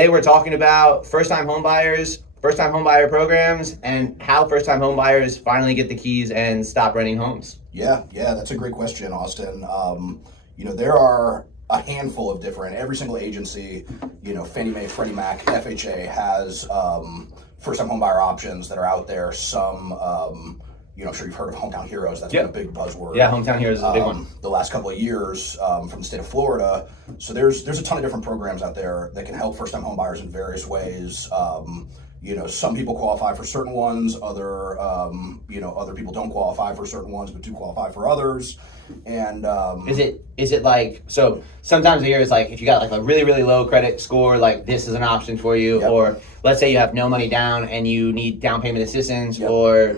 Today we're talking about first-time home buyer programs, and how first-time home buyers finally get the keys and stop renting homes. Yeah, that's a great question, Austin. There are a handful of different, every single agency, Fannie Mae, Freddie Mac, FHA has first-time home buyer options that are out there. Some, I'm sure you've heard of Hometown Heroes. That's been a big buzzword. Yeah, Hometown Heroes is a big one. The last couple of years from the state of Florida. So there's a ton of different programs out there that can help first-time home buyers in various ways. Some people qualify for certain ones, other people don't qualify for certain ones, but do qualify for others. And is it like, so sometimes I hear it's like, if you got like a really, really low credit score, like this is an option for you. Yep. Or let's say you have no money down and you need down payment assistance. Yep. Or,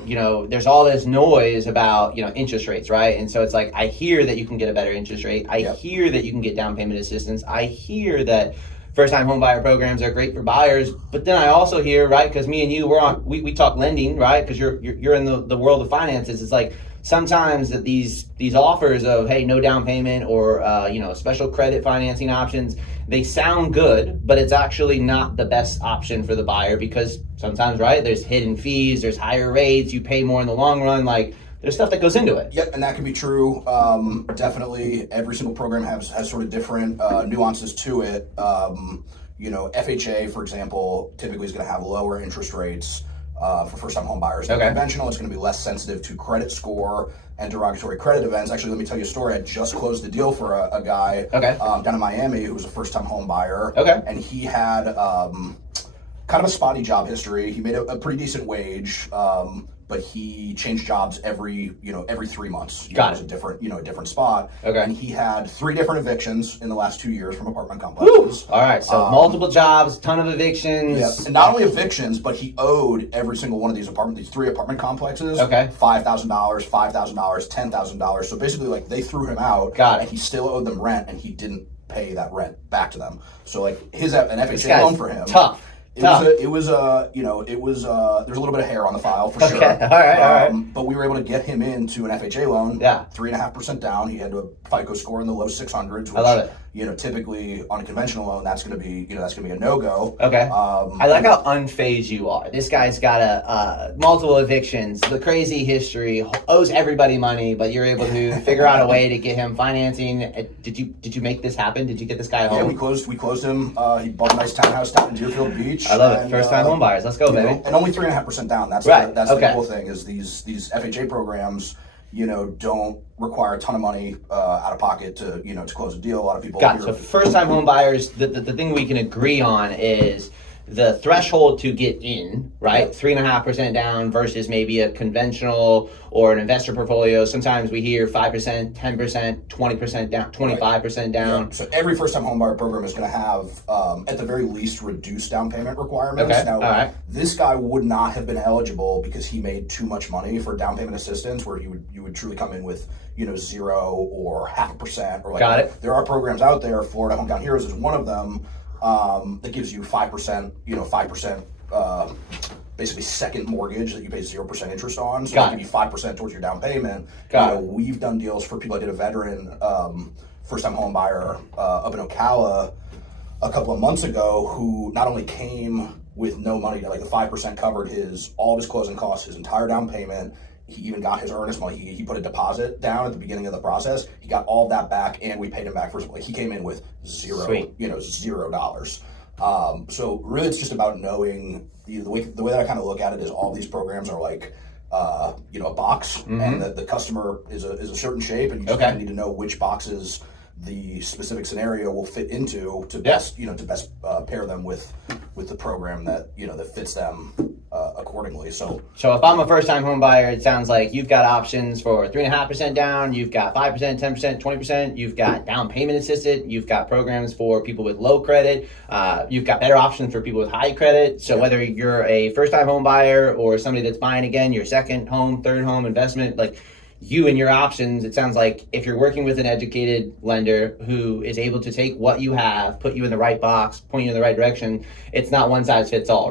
there's all this noise about, interest rates, right? And so it's like, I hear that you can get a better interest rate. I hear that you can get down payment assistance. I hear that first-time home buyer programs are great for buyers, but then I also hear, right, because me and you, we talk lending, right, because you're in the world of finances. It's like sometimes that these offers of, hey, no down payment or special credit financing options, they sound good, but it's actually not the best option for the buyer, because sometimes, right, there's hidden fees, there's higher rates, you pay more in the long run, like there's stuff that goes into it. Yep, and that can be true. Definitely, every single program has sort of different nuances to it. FHA, for example, typically is going to have lower interest rates for first-time home buyers. Okay. Conventional, it's going to be less sensitive to credit score and derogatory credit events. Actually, let me tell you a story. I just closed a deal for a guy down in Miami who was a first-time home buyer. Okay. And he had kind of a spotty job history. He made a pretty decent wage. But he changed jobs every 3 months. It was a different spot. Okay. And he had 3 different evictions in the last 2 years from apartment complexes. Woo! All right, so multiple jobs, ton of evictions. Yeah, and not only evictions, but he owed every single one of these 3 apartment complexes. Okay. $5,000, $5,000, $10,000. So basically, like, they threw him out. Got it. And he still owed them rent, and he didn't pay that rent back to them. So like an FHA loan for him. Tough. It was there's a little bit of hair on the file for sure. All right. But we were able to get him into an FHA loan. Yeah. 3.5% down. He had a FICO score in the low 600s. Which, I love it. Typically on a conventional loan, that's going to be a no-go. Okay. I like how unfazed you are. This guy's got multiple evictions, the crazy history, owes everybody money, but you're able to figure out a way to get him financing. Did you make this happen? Did you get this guy home? Yeah, we closed him. He bought a nice townhouse down in Deerfield Beach. I love it. First-time home buyers. Let's go, baby. And only 3.5% down. That's right. That's the cool thing is these FHA programs, don't require a ton of money out of pocket to close a deal. A lot of people. Got it. So first-time home buyers, the thing we can agree on is the threshold to get in, right? 3.5% down versus maybe a conventional or an investor portfolio. Sometimes we hear 5%, 10%, 20% down, 25% down. Yeah. So every first-time home buyer program is going to have, at the very least, reduced down payment requirements. Okay. Now, this guy would not have been eligible because he made too much money for down payment assistance, where you would truly come in with 0 or 0.5% or like. Got it. There are programs out there. Florida Hometown Heroes is one of them. That gives you 5%, basically second mortgage that you pay 0% interest on. So they give you 5% towards your down payment. We've done deals for people. I did a veteran, first-time home buyer up in Ocala a couple of months ago who not only came with no money, like the 5% covered all of his closing costs, his entire down payment. He even got his earnest money. He put a deposit down at the beginning of the process. He got all of that back, and we paid him back first. Like he came in with $0. So really, it's just about knowing the way that I kind of look at it is all these programs are like a box, and the customer is a certain shape, and you just kind of need to know which boxes the specific scenario will fit into to best pair them with the program that that fits them accordingly. So if I'm a first-time home buyer, it sounds like you've got options for 3.5% down, you've got 5%, 10%, 20%, you've got down payment assisted, you've got programs for people with low credit, you've got better options for people with high credit. So whether you're a first-time home buyer or somebody that's buying again, your second home, third home investment, like you and your options, it sounds like if you're working with an educated lender who is able to take what you have, put you in the right box, point you in the right direction, it's not one size fits all, right?